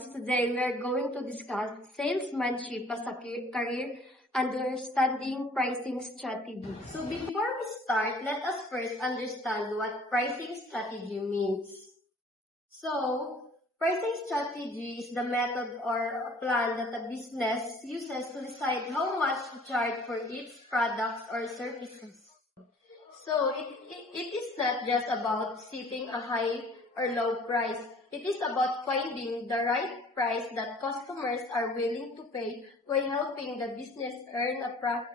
Today we are going to discuss salesmanship as a career, understanding pricing strategy. So before we start, let us first understand what pricing strategy means. So, pricing strategy is the method or plan that a business uses to decide how much to charge for its products or services. So, it is not just about setting a high or low price. It is about finding the right price that customers are willing to pay while helping the business earn a profit.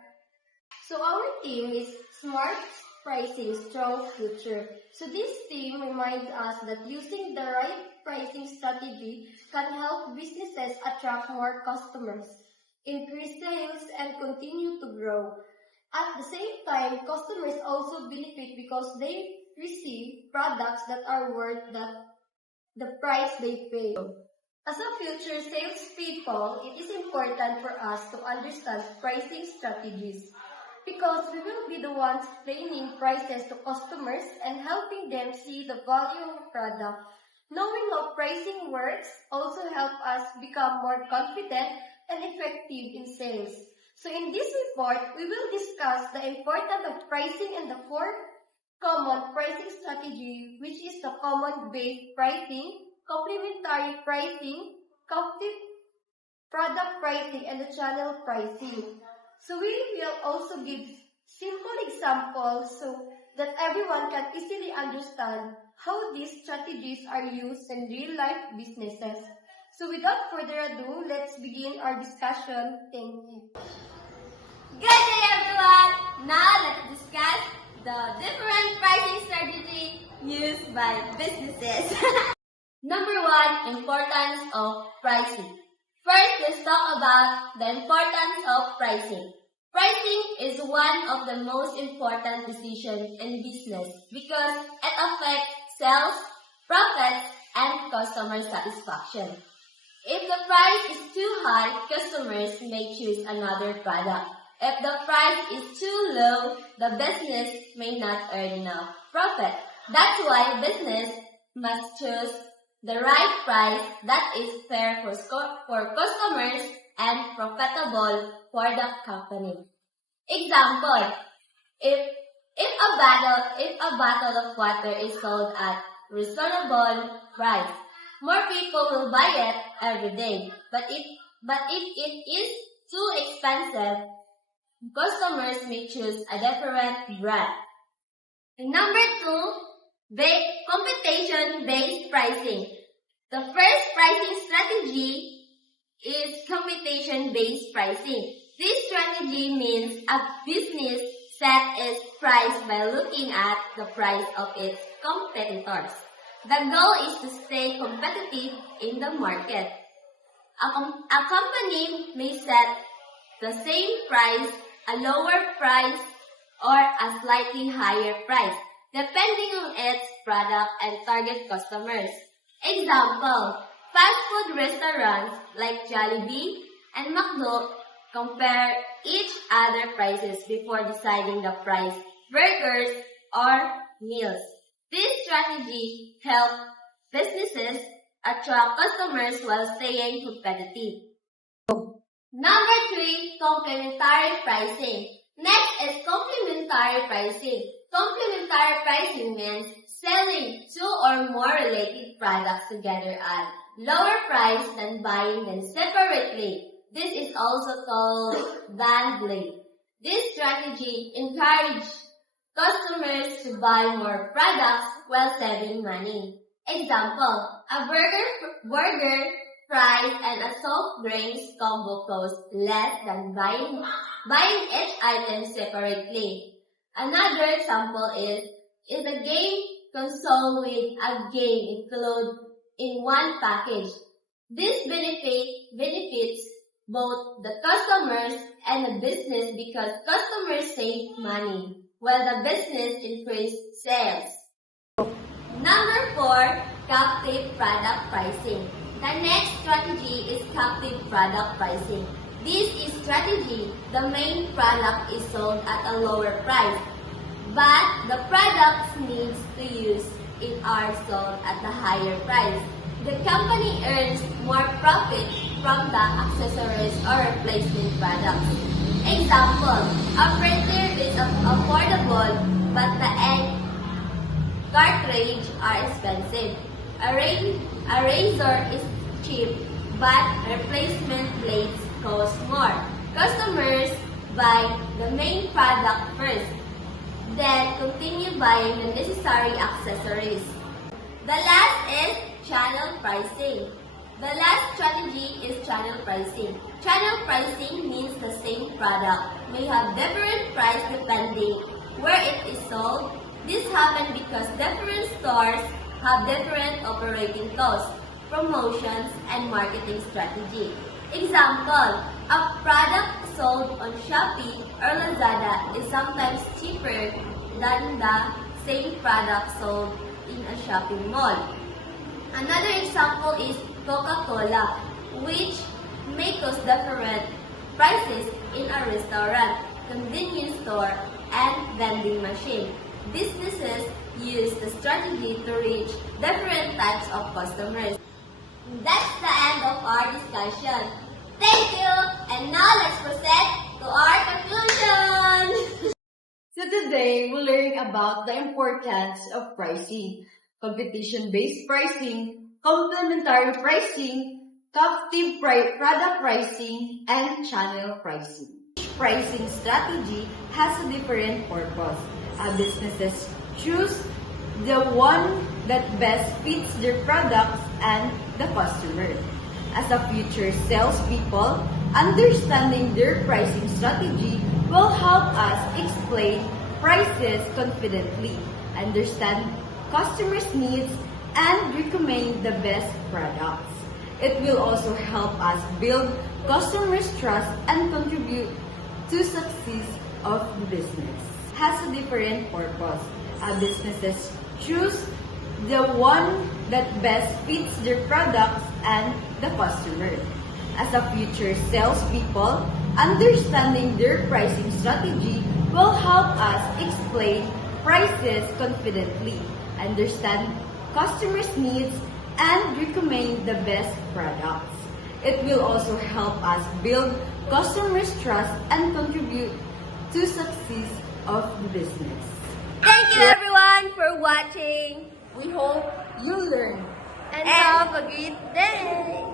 So our theme is Smart Pricing, Strong Future. So this theme reminds us that using the right pricing strategy can help businesses attract more customers, increase sales, and continue to grow. At the same time, customers also benefit because they receive products that are worth the price they pay. As a future salespeople, it is important for us to understand pricing strategies because we will be the ones explaining prices to customers and helping them see the value of the product. Knowing how pricing works also helps us become more confident and effective in sales. So in this report, we will discuss the importance of pricing and the four common pricing strategy, which is the common-based pricing, complementary pricing, captive product pricing, and the channel pricing. So we will also give simple examples so that everyone can easily understand how these strategies are used in real-life businesses. So without further ado, let's begin our discussion. Thank you. Good day everyone! Now let's discuss the different pricing strategy used by businesses. Number 1, importance of pricing. First, let's talk about the importance of pricing. Pricing is one of the most important decisions in business because it affects sales, profits, and customer satisfaction. If the price is too high, customers may choose another product. If the price is too low, the business may not earn enough profit. That's why business must choose the right price that is fair for customers and profitable for the company. Example, if a bottle of water is sold at reasonable price, more people will buy it every day. But if it is too expensive, customers may choose a different brand. And number 2, competition-based pricing. The first pricing strategy is competition-based pricing. This strategy means a business sets its price by looking at the price of its competitors. The goal is to stay competitive in the market. A company may set the same price, a lower price, or a slightly higher price, depending on its product and target customers. Example, fast food restaurants like Jollibee and McDo compare each other prices before deciding the price, burgers or meals. This strategy helps businesses attract customers while staying competitive. Number 3, complementary pricing. Next is complementary pricing. Complementary pricing means selling 2 or more related products together at lower price than buying them separately. This is also called bundling. This strategy encourages customers to buy more products while saving money. Example, a burger fries and a soft drinks combo costs less than buying each item separately. Another example is a game console with a game included in one package. This benefits both the customers and the business because customers save money while the business increases sales. Number 4, captive product pricing. The next strategy is captive product pricing. This is strategy, the main product is sold at a lower price, but the products needs to use it are sold at a higher price. The company earns more profit from the accessories or replacement products. Example, a printer is affordable but the ink cartridge are expensive. A razor is cheap but replacement blades cost more. Customers buy the main product first, then continue buying the necessary accessories. The last is channel pricing. The last strategy is channel pricing. Channel pricing means the same product may have different price depending where it is sold. This happens because different stores have different operating costs, promotions, and marketing strategy. Example, a product sold on Shopee or Lazada is sometimes cheaper than the same product sold in a shopping mall. Another example is Coca-Cola, which may cost different prices in a restaurant, convenience store, and vending machine. Businesses use the strategy to reach different types of customers. That's the end of our discussion. Thank you! And now let's proceed to our conclusion! So today, we'll learn about the importance of pricing, competition-based pricing, complementary pricing, captive product pricing, and channel pricing. Each pricing strategy has a different purpose. Businesses choose the one that best fits their products and the customer. As a future salespeople, understanding their pricing strategy will help us explain prices confidently, understand customers' needs, and recommend the best products. It will also help us build customers' trust and contribute to success of the business. Has a different purpose. Businesses choose the one that best fits their products and the customer. As a future salespeople, understanding their pricing strategy will help us explain prices confidently, understand customers' needs, and recommend the best products. It will also help us build customers' trust and contribute to success of the business. Thank you everyone for watching! We hope you learn. And have a great day!